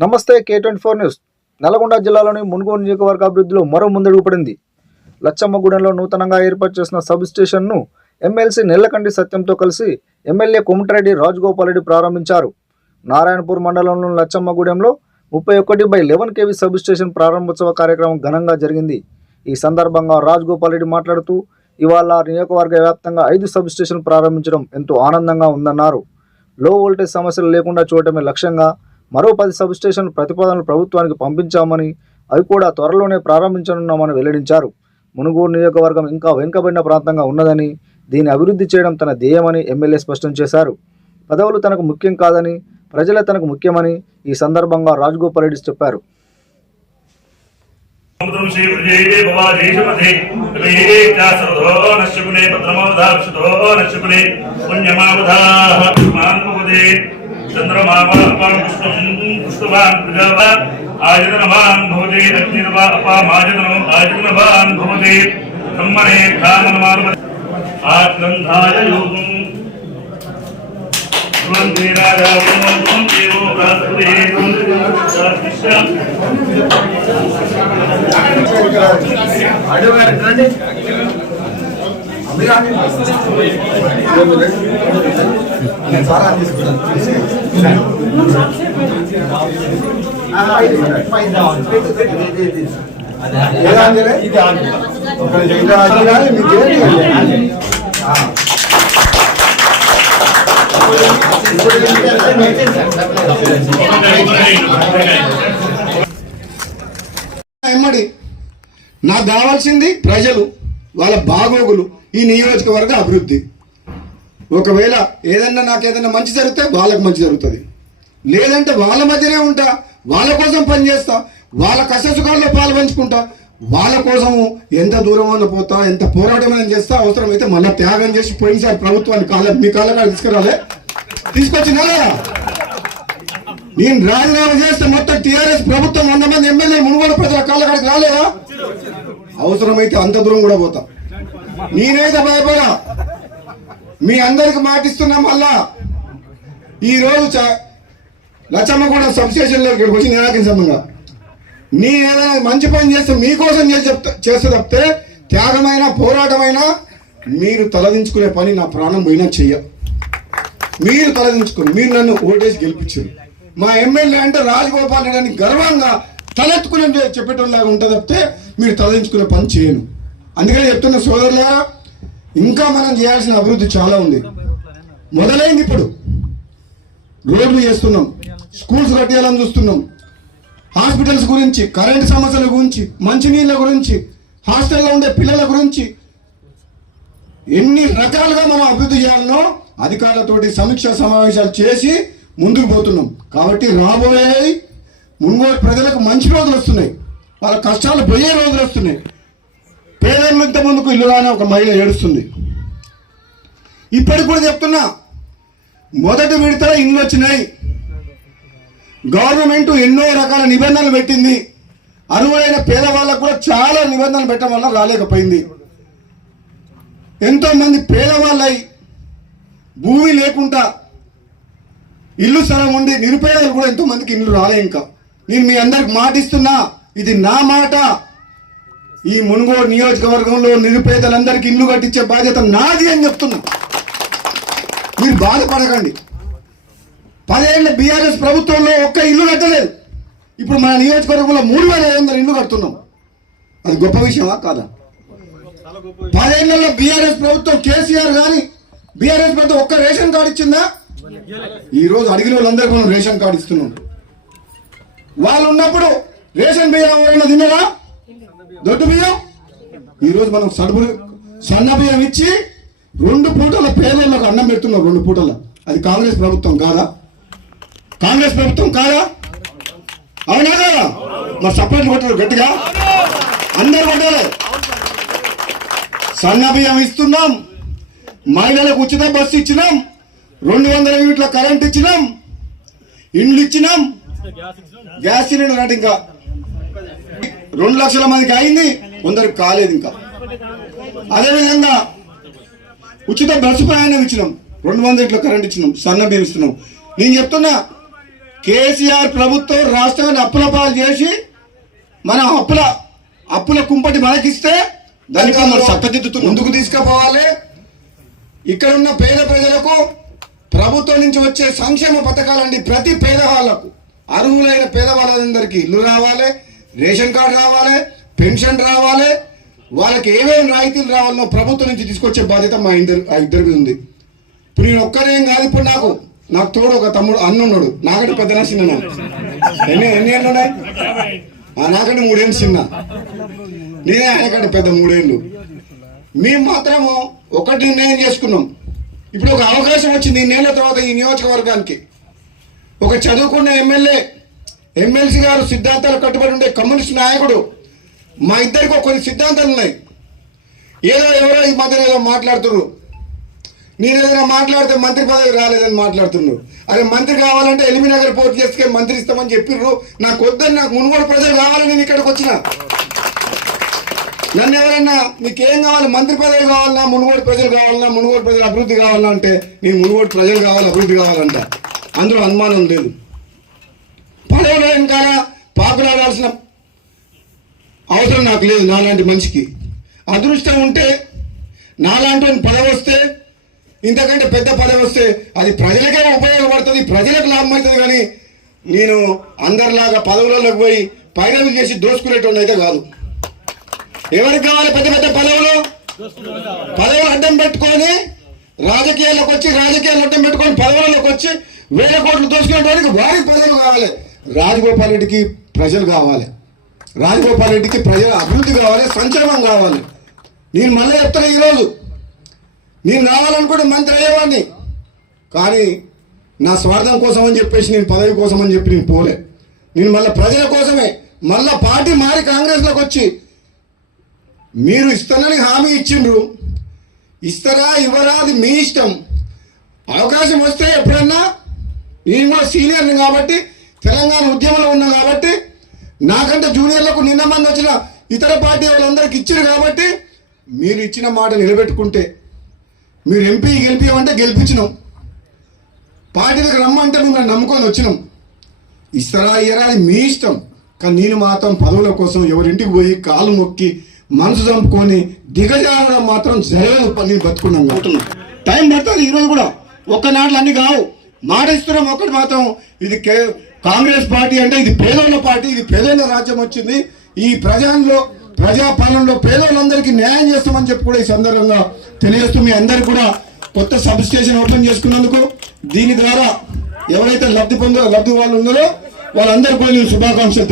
నమస్తే K24 news. Nalgonda జిల్లాలోని మునుగోడు నియోజకవర్గ అభివృద్ధిలో మరో ముందడుగు పడింది. లచ్చమ్మగూడెంలో నూతనంగా ఏర్పాటు చేసిన సబ్ స్టేషన్ను ఎమ్మెల్సీ నెల్లకంటి సత్యంతో కలిసి ఎమ్మెల్యే కోమటిరెడ్డి రాజగోపాల్ రెడ్డి ప్రారంభించారు. నారాయణపూర్ మండలంలోని లచ్చమ్మగూడెంలో 31/11 kV సబ్ స్టేషన్ ప్రారంభోత్సవ కార్యక్రమం ఘనంగా జరిగింది. ఈ సందర్భంగా రాజగోపాల్ రెడ్డి మాట్లాడుతూ ఇవాళ నియోజకవర్గ వ్యాప్తంగా 5 సబ్ స్టేషన్లు ప్రారంభించడం ఎంతో ఆనందంగా ఉందన్నారు. లో వోల్టేజ్ సమస్యలు లేకుండా చూడటమే లక్ష్యంగా మరో 10 సబ్ స్టేషన్ ప్రతిపాదనలు ప్రభుత్వానికి పంపించామని అవి కూడా త్వరలోనే ప్రారంభించనున్నామని వెల్లడించారు. మునుగోడు నియోజకవర్గం ఇంకా వెనుకబడిన ప్రాంతంగా ఉన్నదని దీన్ని అభివృద్ధి చేయడం తన ధ్యేయమని ఎమ్మెల్యే స్పష్టం చేశారు. పదవులు తనకు ముఖ్యం కాదని ప్రజలే తనకు ముఖ్యమని ఈ సందర్భంగా రాజగోపాల్ రెడ్డి చెప్పారు. आयतनवान् भवति अग्निर्वा अपामायतनो आयतनवान् भवति ब्रह्मणे ब्राह्मणमार्ग आत्मन्धाय योगं वन्दे राजावं देवो बृहस्पतिः నాకు కావాల్సింది ప్రజలు వాళ్ళ బాగోగులు, ఈ నియోజకవర్గ అభివృద్ధి. ఒకవేళ ఏదన్నా నాకు ఏదన్నా మంచి జరిగితే వాళ్ళకి మంచి జరుగుతుంది, లేదంటే వాళ్ళ మధ్యనే ఉంటా, వాళ్ళ కోసం పనిచేస్తా, వాళ్ళ కష్టసుఖాల్లో పాల్పంచుకుంటా, వాళ్ళ కోసము ఎంత దూరమైనా పోతా, ఎంత పోరాటమైనా చేస్తా, అవసరమైతే మళ్ళీ త్యాగం చేసి పోయినసారి ప్రభుత్వాన్ని మీ కాళ్ళ తీసుకురాలే, తీసుకొచ్చినా లేదా? నేను రాజీనామా చేస్తే మొత్తం టీఆర్ఎస్ ప్రభుత్వం 100 మంది ఎమ్మెల్యే మునుగోడు ప్రజల కాళ్ళకాడికి రాలేదా? అవసరమైతే అంత దూరం కూడా పోతా. నేనైతే భయపడా, మీ అందరికి మాటిస్తున్నా. మళ్ళా ఈ రోజు లచ్చమ్మగూడెం సబ్ స్టేషన్లో ఇక్కడికి వచ్చి నిరాకరించమంగా నేను ఏదైనా మంచి పని చేస్తే మీకోసం చేస్తే తప్పితే త్యాగమైన పోరాటమైనా మీరు తలదించుకునే పని నా ప్రాణం పోయినా చెయ్య. మీరు తలదించుకుని మీరు నన్ను ఓటేసి గెలిపించారు. మా ఎమ్మెల్యే అంటే రాజగోపాల్ రెడ్డి అని గర్వంగా తలెత్తుకునే చెప్పేటోళ్ళలాగా ఉంటుంది తప్పితే మీరు తలదించుకునే పని చేయను. అందుకని చెప్తున్న సోదరులారా, ఇంకా మనం చేయాల్సిన అభివృద్ధి చాలా ఉంది. మొదలైంది ఇప్పుడు రోడ్లు చేస్తున్నాం, స్కూల్స్ కట్టేయాలని చూస్తున్నాం, హాస్పిటల్స్ గురించి, కరెంటు సమస్యల గురించి, మంచినీళ్ళ గురించి, హాస్టల్లో ఉండే పిల్లల గురించి ఎన్ని రకాలుగా మనం అభివృద్ధి చేయాలనో అధికారులతోటి సమీక్షా సమావేశాలు చేసి ముందుకు పోతున్నాం. కాబట్టి రాబోయే మునుగోడు ప్రజలకు మంచి రోజులు వస్తున్నాయి, వాళ్ళ కష్టాలు పోయే రోజులు వస్తున్నాయి. పేదలు ఇంత ముందుకు ఇల్లు రాని ఒక మహిళ ఏడుస్తుంది. ఇప్పటికి కూడా చెప్తున్నా, మొదటి విడతలో ఇండ్లు వచ్చినాయి. గవర్నమెంట్ ఎన్నో రకాల నిబంధనలు పెట్టింది. అర్హులైన పేదవాళ్ళకు కూడా చాలా నిబంధనలు పెట్టడం వల్ల రాలేకపోయింది. ఎంతో మంది పేదవాళ్ళై భూమి లేకుండా ఇల్లు స్థలం ఉండి నిరుపేదలు కూడా ఎంతో మందికి ఇల్లు రాలే. ఇంకా నేను మీ అందరికి మాటిస్తున్నా, ఇది నా మాట. ఈ మునుగోడు నియోజకవర్గంలో నిరుపేదలందరికీ ఇల్లు కట్టించే బాధ్యత నాది అని చెప్తున్నా. మీరు బాధపడకండి. 10 ఏళ్ల బీఆర్ఎస్ ప్రభుత్వంలో ఒక్క ఇల్లు కట్టలేదు. ఇప్పుడు మన నియోజకవర్గంలో 3500 ఇల్లు కడుతున్నాం. అది గొప్ప విషయమా కాదా? 10 ఏళ్లలో బీఆర్ఎస్ ప్రభుత్వం, కేసీఆర్ కానీ బీఆర్ఎస్ ప్రభుత్వం ఒక్క రేషన్ కార్డు ఇచ్చిందా? ఈ రోజు అడిగిన వాళ్ళందరికీ మనం రేషన్ కార్డు ఇస్తున్నాం. వాళ్ళు ఉన్నప్పుడు రేషన్ బియ్యం ఎవరైనా తిన్నారా? దొడ్డు బియ్యం. ఈరోజు మనం సన్న బియ్యం ఇచ్చి 2 పూటల పేదలకు అన్నం పెడుతున్నాం. 2 పూటల. అది కాంగ్రెస్ ప్రభుత్వం కాదా? కాంగ్రెస్ ప్రభుత్వం కాదా? అవునా కదా? మరి సపరేట్ కొట్టారు గట్టిగా, అందరు కొట్టారు. సన్న బియ్యం ఇస్తున్నాం, మహిళలకు ఉచిత బస్సు ఇచ్చినాం, 200 యూనిట్ల కరెంట్ ఇచ్చినాం, ఇండ్లు ఇచ్చినాం, గ్యాస్ సిలిండర్ అంటే ఇంకా 2 లక్షల మందికి అయింది, కొందరికి కాలేదు ఇంకా. అదేవిధంగా ఉచిత బస్సు ప్రయాణం ఇచ్చినాం, 200 యూనిట్ల కరెంట్ ఇచ్చినాం, సన్న బియ్యం ఇస్తున్నాం. నేను చెప్తున్నా, కేసీఆర్ ప్రభుత్వం రాష్ట్రాన్ని అప్పుల పాలు చేసి మన అప్పుల కుంపటి మనకిస్తే దానికి మనం చక్కదిద్దుతూ ముందుకు తీసుకుపోవాలి. ఇక్కడ ఉన్న పేద ప్రజలకు ప్రభుత్వం నుంచి వచ్చే సంక్షేమ పథకాలండి ప్రతి పేదవాళ్లకు, అర్హులైన పేదవాళ్ళందరికీ ఇల్లు రావాలి, రేషన్ కార్డు రావాలి, పెన్షన్ రావాలి, వాళ్ళకి ఏమేమి రాయితీలు రావాలో ప్రభుత్వం నుంచి తీసుకొచ్చే బాధ్యత మా ఇద్దరి మీద ఉంది. ఇప్పుడు నేను ఒక్కరేం కాదు, ఇప్పుడు నాకు తోడు ఒక తమ్ముడు అన్న ఉన్నాడు, నాకంటే పెద్ద చిన్న. ఎన్ని ఏళ్ళు ఉన్నాయి? నాకంటే 3 ఏళ్ళు చిన్న, నేనే ఆయనకంటే పెద్ద 3 ఏళ్ళు. మేము మాత్రము ఒకటి నిర్ణయం చేసుకున్నాం. ఇప్పుడు ఒక అవకాశం వచ్చింది 2 ఏళ్ల తర్వాత ఈ నియోజకవర్గానికి. ఒక చదువుకున్న ఎమ్మెల్సీ గారు సిద్ధాంతాలు కట్టుబడి ఉండే కమ్యూనిస్ట్ నాయకుడు, మా ఇద్దరికి కొన్ని సిద్ధాంతాలు ఉన్నాయి. ఎవరో ఈ మధ్యన ఏదో మాట్లాడుతున్నారు, నేను ఏదైనా మాట్లాడితే మంత్రి పదవి రాలేదని మాట్లాడుతున్నారు. అరే మంత్రి కావాలంటే ఎలిమినగర్ పోటీ చేసుకుని మంత్రి ఇస్తామని చెప్పిర్రు. నాకు వద్దని, నాకు మునుగోడు ప్రజలు కావాలని నేను ఇక్కడికి వచ్చిన. నన్ను ఎవరన్నా నీకేం కావాలి, మంత్రి పదవి కావాలన్నా, మునుగోడు ప్రజలు కావాలన్నా, మునుగోడు ప్రజలు అభివృద్ధి కావాలన్నా అంటే నేను మునుగోడు ప్రజలు కావాలి, అభివృద్ధి కావాలంట. అందులో అనుమానం లేదు. పదవుల వెనకాల పాకులాడాల్సిన అవసరం నాకు లేదు. నాలాంటి మనిషికి అదృష్టం ఉంటే, నాలాంటి పదవి వస్తే, ఇంతకంటే పెద్ద పదవి వస్తే అది ప్రజలకే ఉపయోగపడుతుంది, ప్రజలకు లాభం అవుతుంది. కానీ నేను అందరిలాగా పదవులలోకి పోయి పైరవి చేసి దోసుకునేటోళ్ళు అయితే కాదు. ఎవరికి కావాలి పెద్ద పెద్ద పదవులు అడ్డం పెట్టుకొని రాజకీయాల్లోకి వచ్చి, రాజకీయాలు అడ్డం పెట్టుకొని పదవులలోకి వచ్చి 1000 కోట్లు దోసుకునేటోళ్ళకి వారికి ప్రజలు కావాలి. రాజగోపాల్ రెడ్డికి ప్రజలు కావాలి, రాజగోపాల్ రెడ్డికి ప్రజల అభివృద్ధి కావాలి, సంక్షేమం కావాలి. నేను మళ్ళీ చెప్తాను, ఈరోజు నేను రావాలనుకుంటే మంత్రి అయ్యేవాడిని, కానీ నా స్వార్థం కోసం అని చెప్పేసి, నేను పదవి కోసం అని చెప్పి నేను పోలే. నేను మళ్ళీ ప్రజల కోసమే, మళ్ళీ పార్టీ మారి కాంగ్రెస్లోకి వచ్చి, మీరు ఇస్తానని హామీ ఇచ్చిండ్రు, ఇస్తారా ఇవ్వరా అది మీ ఇష్టం. అవకాశం వస్తే ఎప్పుడన్నా, నేను కూడా సీనియర్ని కాబట్టి, తెలంగాణ ఉద్యమంలో ఉన్నా కాబట్టి, నాకంటే జూనియర్లకు నిన్న మంది వచ్చిన ఇతర పార్టీ వాళ్ళందరికీ ఇచ్చారు కాబట్టి, మీరు ఇచ్చిన మాట నిలబెట్టుకుంటే, మీరు ఎంపీ గెలిపించమంటే గెలిపించినాం, పార్టీలకు రమ్మంటే మిమ్మల్ని నమ్ముకొని వచ్చినాం. ఇస్తారా ఇయ్యరా అది మీ ఇష్టం. కానీ నేను మాత్రం పదవుల కోసం ఎవరింటికి పోయి కాలు మొక్కి మనసు చంపుకొని దిగజారడం మాత్రం జరగదు. నేను బతుకున్నాం అంటున్నాం. టైం పడుతుంది. ఈరోజు కూడా ఒక్కనాట్లు అన్ని కావు, మాట ఇస్తున్నాం. ఒకటి మాత్రం, ఇది కాంగ్రెస్ పార్టీ అంటే ఇది పేదోళ్ళ పార్టీ, ఇది పేదోళ్ళ రాజ్యం వచ్చింది. ఈ ప్రజాపాలనలో పేదోళ్ళందరికీ న్యాయం చేస్తామని చెప్పి కూడా ఈ సందర్భంగా తెలియజేస్తూ, మీ అందరికీ కూడా కొత్త సబ్ స్టేషన్ ఓపెన్ చేసుకున్నందుకు, దీని ద్వారా ఎవరైతే లబ్ధి వాళ్ళు ఉన్నారో వాళ్ళందరికీ కూడా నేను శుభాకాంక్షలు